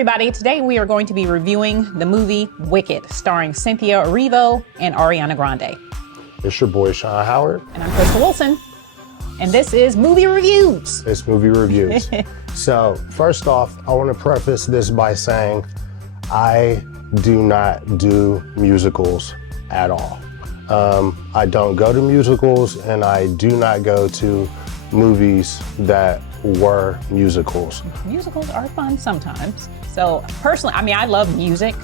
everybody. Today we are going to be reviewing the movie Wicked, starring Cynthia Erivo and Ariana Grande. It's your boy, Sean Howard. And I'm Crystal Wilson. And this is Movie Reviews. It's Movie Reviews. So, first off, I want to preface this by saying I do not do musicals at all. I don't go to musicals, and I do not go to movies that were musicals. Musicals are fun sometimes. So personally, I love music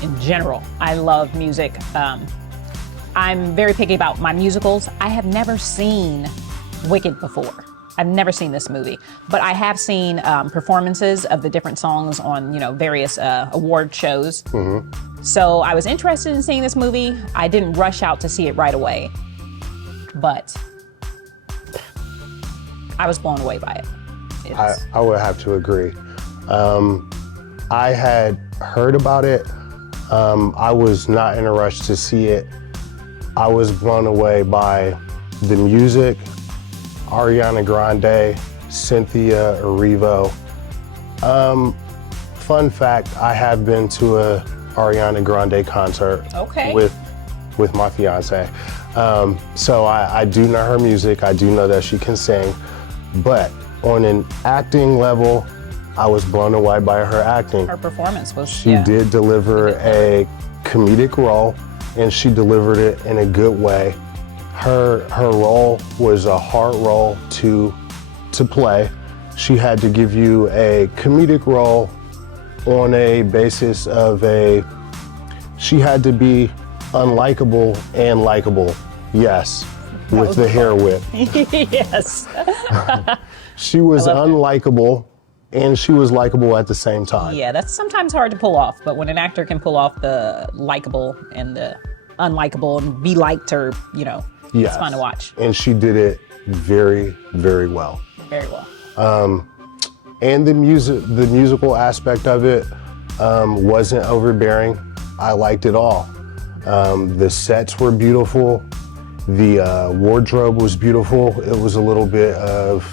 in general. I love music. I'm very picky about my musicals. I have never seen Wicked before. I've never seen this movie, but I have seen performances of the different songs on, various award shows. Mm-hmm. So I was interested in seeing this movie. I didn't rush out to see it right away, but I was blown away by it. I would have to agree. I had heard about it. I was not in a rush to see it. I was blown away by the music, Ariana Grande, Cynthia Erivo. Fun fact, I have been to a Ariana Grande concert with my fiance. So I do know her music. I do know that she can sing, but on an acting level, I was blown away by her acting. Her performance was, She did deliver a comedic role, and she delivered it in a good way. Her role was a hard role to play. She had to give you a comedic role on a basis of she had to be unlikable and likable. Yes, with the hair whip. Yes. She was unlikable, and she was likable at the same time. Yeah, that's sometimes hard to pull off, but when an actor can pull off the likable and the unlikable and be liked, or it's fun to watch. And she did it very, very well. Very well. And the musical aspect of it wasn't overbearing. I liked it all. The sets were beautiful. The wardrobe was beautiful. It was a little bit of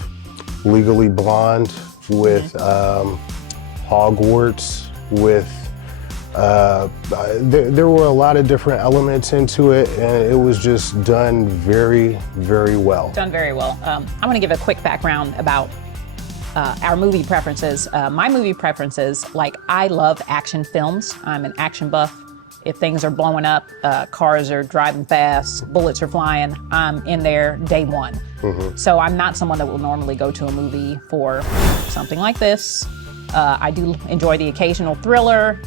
Legally Blonde with Hogwarts, with there were a lot of different elements into it, and it was just done very, very well. Done very well. I'm going to give a quick background about our movie preferences. My movie preferences, I love action films. I'm an action buff. If things are blowing up, cars are driving fast, bullets are flying, I'm in there day one. Mm-hmm. So I'm not someone that will normally go to a movie for something like this. I do enjoy the occasional thriller.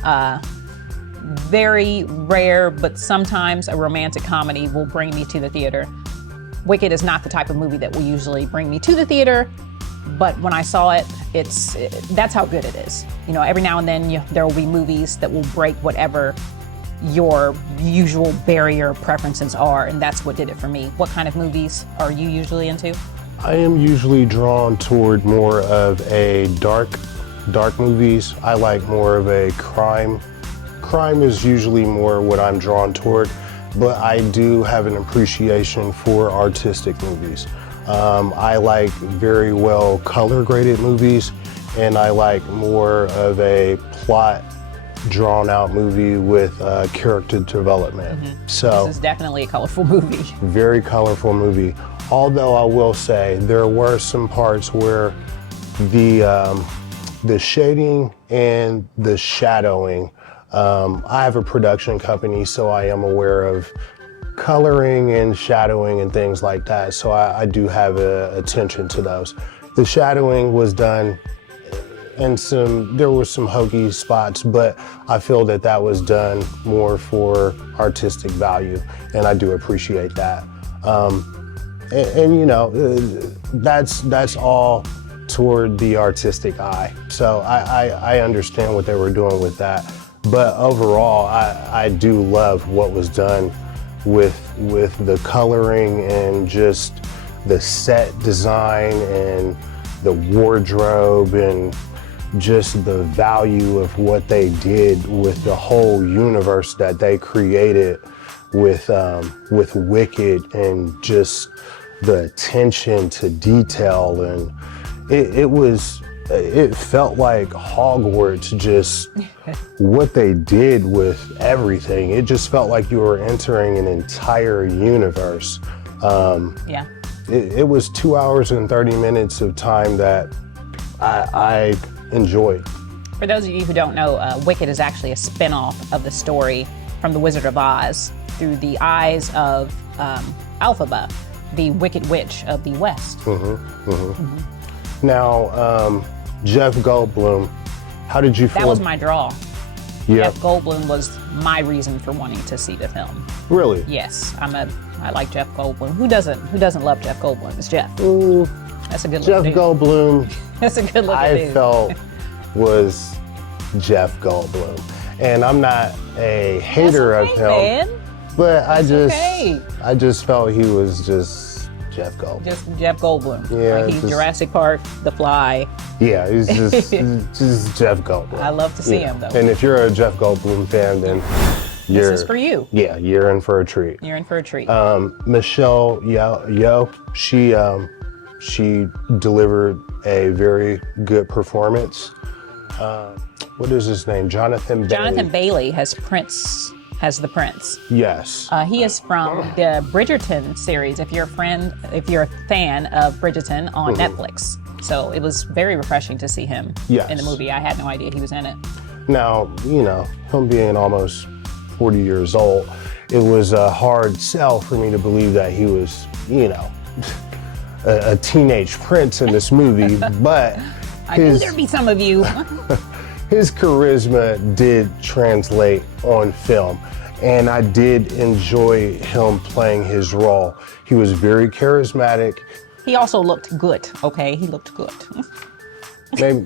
Very rare, but sometimes a romantic comedy will bring me to the theater. Wicked is not the type of movie that will usually bring me to the theater, but when I saw it, that's how good it is. Every now and then there will be movies that will break whatever your usual barrier preferences are, and that's what did it for me. What kind of movies are you usually into? I am usually drawn toward more of a dark movies. I like more of a crime. Crime is usually more what I'm drawn toward, but I do have an appreciation for artistic movies. I like very well color graded movies, and I like more of a plot drawn out movie with character development. Mm-hmm. So this is definitely a colorful movie. Very colorful movie. Although I will say there were some parts where the shading and the shadowing, I have a production company, so I am aware of coloring and shadowing and things like that. So I do have attention to those. The shadowing was done, and there were some hokey spots, but I feel that was done more for artistic value, and I do appreciate that. That's all toward the artistic eye. So I understand what they were doing with that. But overall, I do love what was done with the coloring and just the set design and the wardrobe and just the value of what they did with the whole universe that they created with Wicked, and just the attention to detail, and it was it felt like Hogwarts, just what they did with everything. It just felt like you were entering an entire universe. Yeah. It was 2 hours and 30 minutes of time that I enjoyed. For those of you who don't know, Wicked is actually a spin-off of the story from The Wizard of Oz through the eyes of Elphaba, the Wicked Witch of the West. Now, Jeff Goldblum, how did you feel? That was my draw. Yeah. Jeff Goldblum was my reason for wanting to see the film. Really? Yes, I like Jeff Goldblum. Who doesn't love Jeff Goldblum? It's Jeff. That's a good Jeff looking dude. Dude. That's a good looking I dude. felt was Jeff Goldblum. And I'm not a hater That's okay, of him, man. but okay. I just felt he was just Jeff Goldblum. Just Jeff Goldblum. Yeah, Like he's just- Jurassic Park, The Fly. Yeah, he's just Jeff Goldblum. I love to see him though. And if you're a Jeff Goldblum fan, then you're, This is for you. Yeah, you're in for a treat. You're in for a treat. Michelle Yeoh, she delivered a very good performance. What is his name? Jonathan Bailey. Jonathan Bailey has the prince. Yes. He is from the Bridgerton series. If you're a fan of Bridgerton on Netflix, so it was very refreshing to see him Yes. in the movie. I had no idea he was in it. Now, him being almost 40 years old, it was a hard sell for me to believe that he was, a teenage prince in this movie, but I knew there'd be some of you. his charisma did translate on film, and I did enjoy him playing his role. He was very charismatic. He also looked good. Okay, he looked good.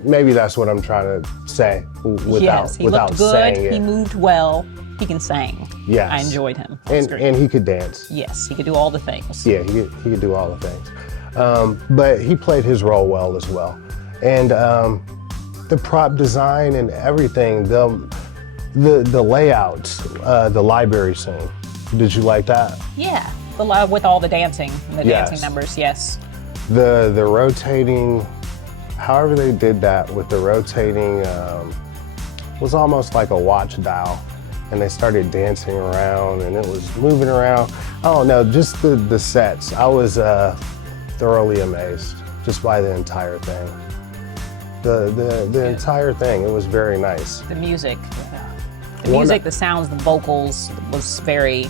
Maybe that's what I'm trying to say without Yes, he without looked good. saying it. He moved well. He can sing. Yes. I enjoyed him. on screen. And he could dance. Yes, he could do all the things. Yeah, he could do all the things. But he played his role well as well. And the prop design and everything, the layouts, the library scene. Did you like that? Yeah, with all the dancing, the Yes. dancing numbers. Yes. The rotating, however they did that with the rotating, was almost like a watch dial. And they started dancing around and it was moving around. Oh no, just the sets. I was thoroughly amazed just by the entire thing. The entire thing, it was very nice. The music, the sounds, the vocals was very.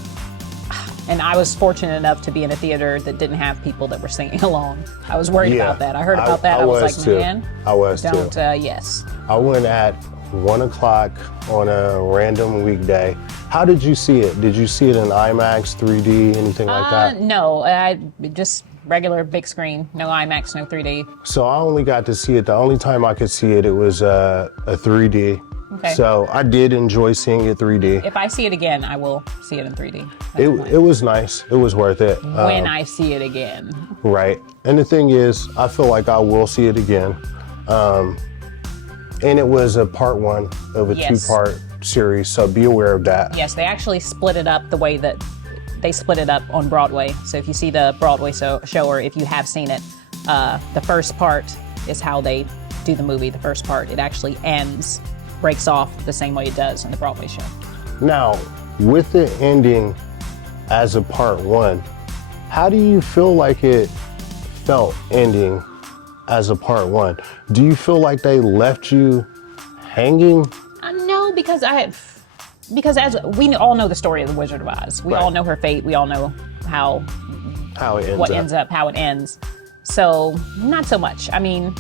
And I was fortunate enough to be in a theater that didn't have people that were singing along. I was worried Yeah, about that. I heard about that. I was like, too. man, I was don't. too. Yes. I went at 1 o'clock on a random weekday. How did you see it? Did you see it in IMAX, 3D, anything like that? No, I just regular big screen. No IMAX, no 3D. So I only got to see it. The only time I could see it, it was a 3D. Okay. So I did enjoy seeing it 3D. If I see it again, I will see it in 3D. It was nice. It was worth it. When I see it again. Right. And the thing is, I feel like I will see it again. And it was a part 1 of a Yes. 2-part series, so be aware of that. Yes, they actually split it up the way that they split it up on Broadway. So if you see the Broadway show or if you have seen it, the first part is how they do the movie. The first part, it actually breaks off the same way it does in the Broadway show. Now, with the ending as a part 1, how do you feel like it felt ending as a part 1? Do you feel like they left you hanging? No, because as we all know the story of the Wizard of Oz. We Right. all know her fate. We all know how It ends up. how it ends. So not so much. I mean,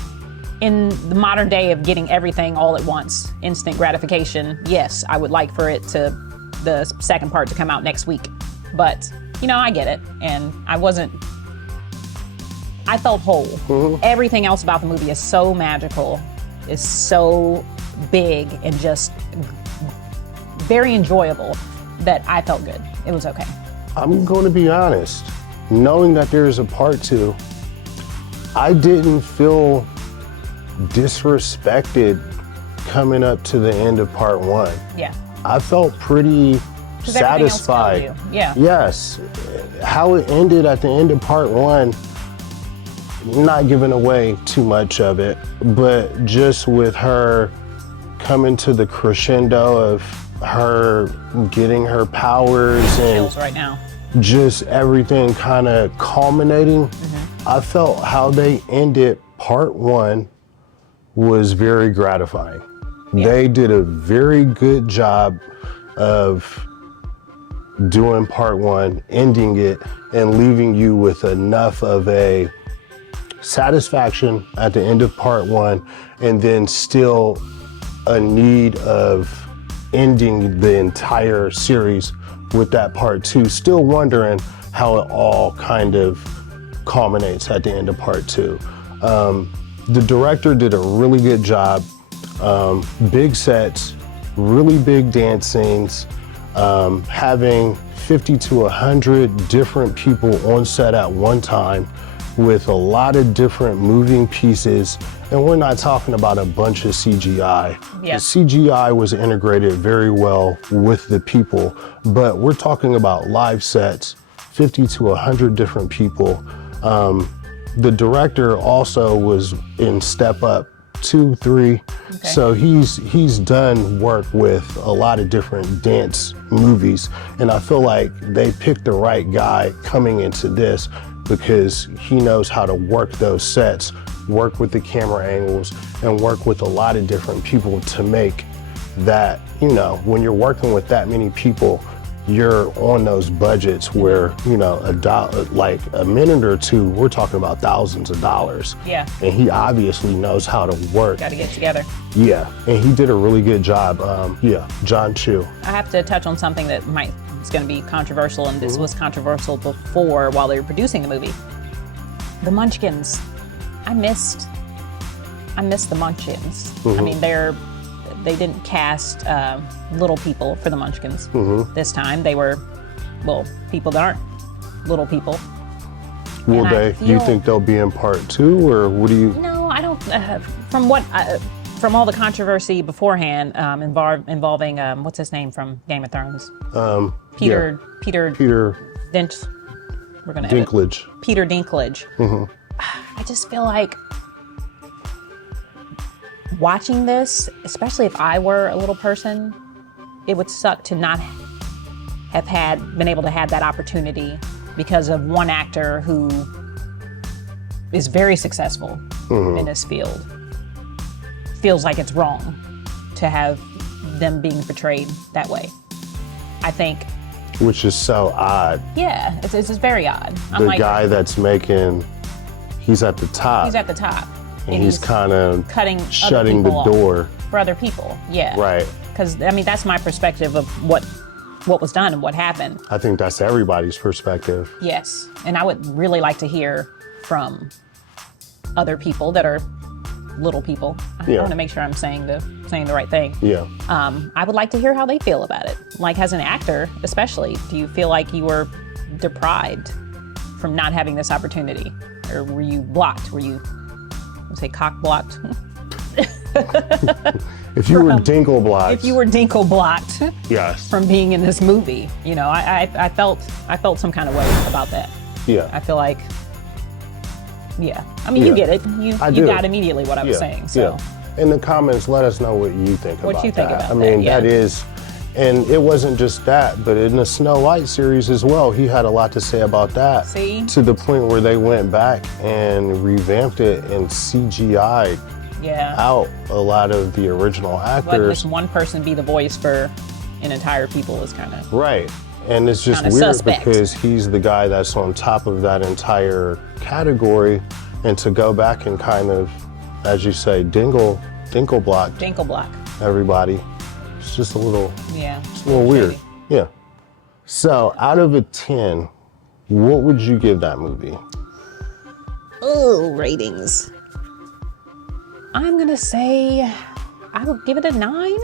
in the modern day of getting everything all at once, instant gratification, yes, I would like for the second part to come out next week. But, I get it. And I felt whole. Mm-hmm. Everything else about the movie is so magical, is so big and just very enjoyable that I felt good. It was okay. I'm going to be honest. Knowing that there's a part 2, I didn't feel disrespected coming up to the end of part 1. Yeah. I felt pretty 'Cause everything else felt satisfied. you. Yeah. Yes. How it ended at the end of part 1, not giving away too much of it, but just with her coming to the crescendo of her getting her powers and Chills right now. just everything kind of culminating. I felt how they ended part one was very gratifying. They did a very good job of doing part one, ending it, and leaving you with enough of a satisfaction at the end of part one, and then still a need of ending the entire series with that part two, still wondering how it all kind of culminates at the end of part two. The director did a really good job. Big sets, really big dance scenes, having 50 to 100 different people on set at one time with a lot of different moving pieces. And we're not talking about a bunch of CGI. Yeah. The CGI was integrated very well with the people, but we're talking about live sets, 50 to 100 different people. The director also was in Step Up 2, 3. Okay. So he's done work with a lot of different dance movies, and I feel like they picked the right guy coming into this because he knows how to work those sets, work with the camera angles, and work with a lot of different people to make that, you know, when you're working with that many people, you're on those budgets where, you know, like a minute or two, we're talking about thousands of dollars. Yeah. And he obviously knows how to work. Got to get together. Yeah, and he did a really good job. John Chu. I have to touch on something that is going to be controversial, and this was controversial before while they were producing the movie. The Munchkins. I missed the Munchkins. I mean, they didn't cast little people for the Munchkins this time. They were, well, people that aren't little people. Will they? Do you think they'll be in part two, or what do you? No, I don't. From all the controversy beforehand involving what's his name from Game of Thrones? Peter Dinklage. We're gonna Dinklage. Peter Dinklage. I just feel like watching this, especially if I were a little person, it would suck to not have been able to have that opportunity because of one actor who is very successful in this field. Feels like it's wrong to have them being portrayed that way. I think. Which is so odd. Yeah, it's just very odd. The guy that's making, he's at the top. He's at the top. And he's kind of shutting the door for other people. Yeah. Right. Because I mean, that's my perspective of what was done and what happened. I think that's everybody's perspective. Yes, and I would really like to hear from other people that are little people. I want to make sure I'm saying the right thing. Yeah. I would like to hear how they feel about it. Like as an actor, especially, do you feel like you were deprived from not having this opportunity, or were you blocked? Were you, say, cock blocked? If you were dinkle blocked. If you were dinkle blocked. Yes. From being in this movie, you know, I felt some kind of way about that. Yeah. I feel like. Yeah, I mean, you get it. You got immediately what I was saying. So, in the comments, let us know what you think about that. What you think about that? I mean, that is, and it wasn't just that, but in the Snow White series as well, he had a lot to say about that. See? To the point where they went back and revamped it and CGI'd out a lot of the original actors. Letting this one person be the voice for an entire people is kind of right. And it's just weird suspect. Because he's the guy that's on top of that entire category, and to go back and kind of, as you say, dinkle block everybody, it's just a little weird. Yeah. So out of a 10, what would you give that movie? Oh, ratings. I'm gonna say I would give it a 9.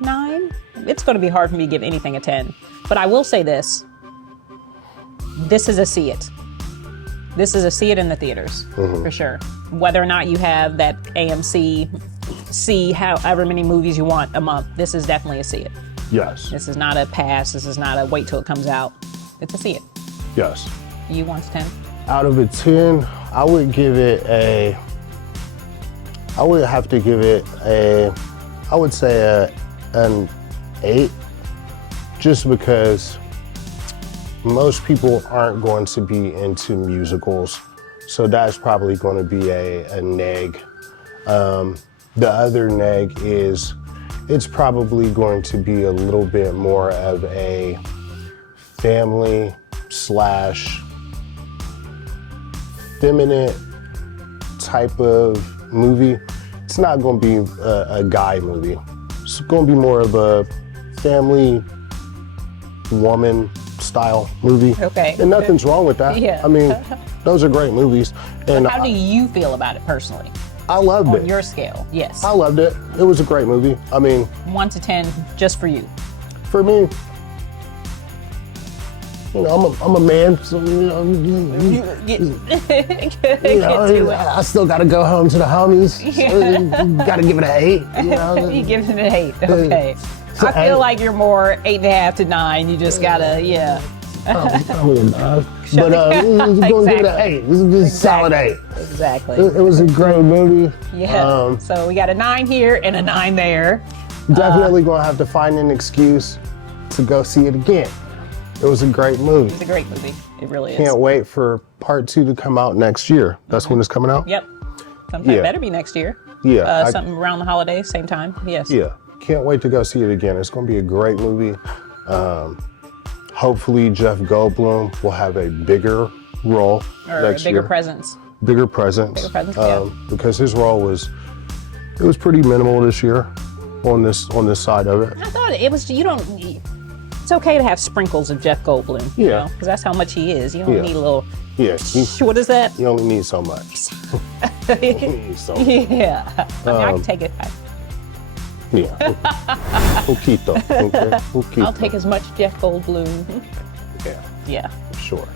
9. It's going to be hard for me to give anything a 10, but I will say this. This is a see it. This is a see it in the theaters, for sure. Whether or not you have that AMC, see however many movies you want a month, this is definitely a see it. Yes. This is not a pass. This is not a wait till it comes out. It's a see it. Yes. You want 10? Out of a 10, I would give it a, I would have to give it a, I would say an 8, just because most people aren't going to be into musicals. So that's probably going to be a neg. The other neg is it's probably going to be a little bit more of a family slash feminine type of movie. It's not going to be a guy movie. It's going to be more of a family woman style movie. Okay. And nothing's wrong with that. Yeah. I mean, those are great movies. And How do you feel about it personally? I loved On it. your scale, yes. I loved it. It was a great movie. I mean, 1 to 10, just for you. for me, you know, I'm a man, so Get to it. I still got to go home to the homies. So got to give it an 8. You know? You give it an 8, okay. So I feel 8. like you're more 8.5 to 9. You just gotta, yeah. Probably a 9. But we're going to give it an 8. This is a solid 8. Exactly. It was a great movie. Yeah. So we got a 9 here and a 9 there. Definitely going to have to find an excuse to go see it again. It was a great movie. It's a great movie. It really is. Can't wait for part 2 to come out next year. That's when it's coming out? Yep. Sometime Yeah. better be next year. Yeah. Something around the holidays, same time. Yes. Yeah. Can't wait to go see it again. It's going to be a great movie. Hopefully Jeff Goldblum will have a bigger role Or next a bigger year. presence. Bigger presence. Bigger presence, yeah. Because his role was pretty minimal this year on this side of it. I thought it was, it's okay to have sprinkles of Jeff Goldblum, you Yeah. know, because that's how much he is. You don't Yeah. need a little, Yeah. what is that? You only need so much. You need so much. Yeah. I mean, I can take it. Yeah. Poquito. Okay. Poquito. I'll take as much Jeff Goldblum. Yeah. Yeah. Sure.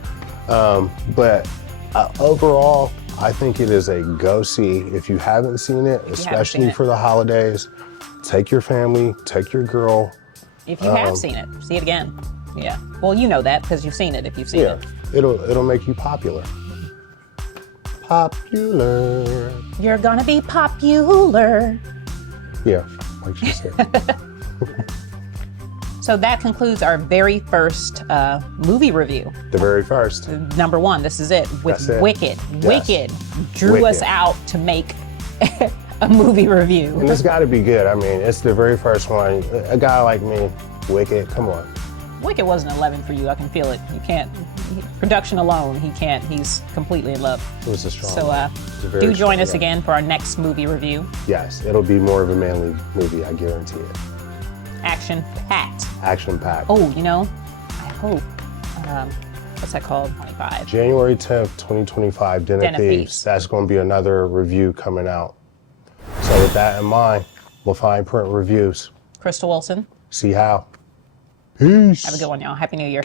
But overall, I think it is a go-see. If you haven't seen it, especially seen it. for the holidays, take your family, take your girl. If you have seen it, see it again. Yeah. Well, you know that because you've seen it if you've seen Yeah, it. it'll make you popular. Popular. You're gonna be popular. Yeah, like she said. So that concludes our very first movie review. The very first. Number 1, this is it, with That's it. Wicked. Yes. Wicked drew us Wicked. out to make a movie review. And it's got to be good. I mean, it's the very first one. A guy like me, Wicked, come on. Wicked wasn't 11 for you, I can feel it. You can't, production alone, he can't, he's completely in love. It was a strong So one. It was a very do join strong us one. again for our next movie review. Yes, it'll be more of a manly movie, I guarantee it. Action packed. Action packed. Oh, you know, I hope, what's that called? 25. January 10th, 2025, Den Den of of Thieves. Thieves. That's going to be another review coming out. So with that in mind, we'll find print reviews. Crystal Wilson, See how. Peace. have a good one, y'all. Happy New Year.